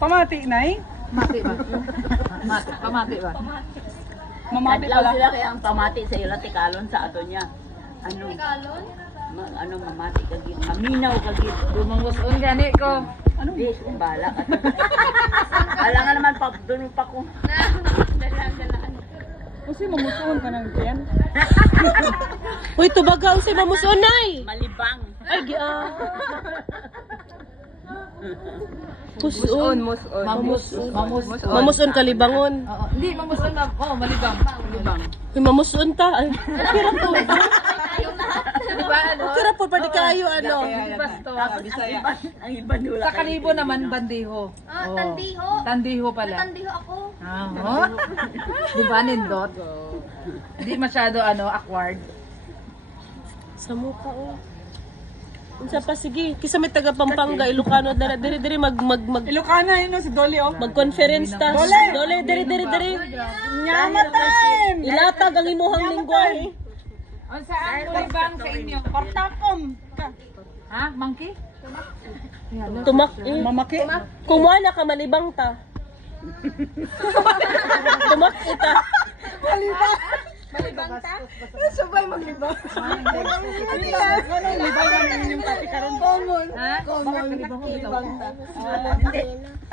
Pamati, Nay? Pamati ba? Pamati ba? Mamati Adlaw pala. sila kaya ang pamati sa ila tikalon sa ato niya. Ano? Ano mamati kagid, maminaw kagid. Dumanguson gani ko. Ano? Di, bala ka. Alam nga naman, doon pa ko. Kasi mamusuon ka ng tiyan. Uy, tubagaw si Mamusunay. Malibang. Ay, Muson. Mamuson kalibangon. Oo, hindi mamuson na. Oh, malibang. Malibang. Uy, mamuson ta. Ay, kira po. Diba ano? Kira po, pwede kayo, ano. Basto. Ang iba nula. Sa Kalibo naman, bandiho. Ah, tandiho. Tandiho pala. Tandiho ako. Ah, di ba nindot? Hindi masyado awkward. Sa mukha, oh. Unsa pa, sige. Kisa may taga Pampanga, Ilocano, diri Ilocana yun, no, si Dolly, oh. mag-conference ta. Dole, diri. Nyamatan! Ilatag ang imuhang lingwahe. Ang saan malibang sa inyo? Partakom! Ha? Monkey? Tumak, Mamaki? Kung wala ka, malibang ta. Tumak ita. Sabay maglibang. Ano, libang namin yung pati karon. Common. Ha? Common. Libang ta.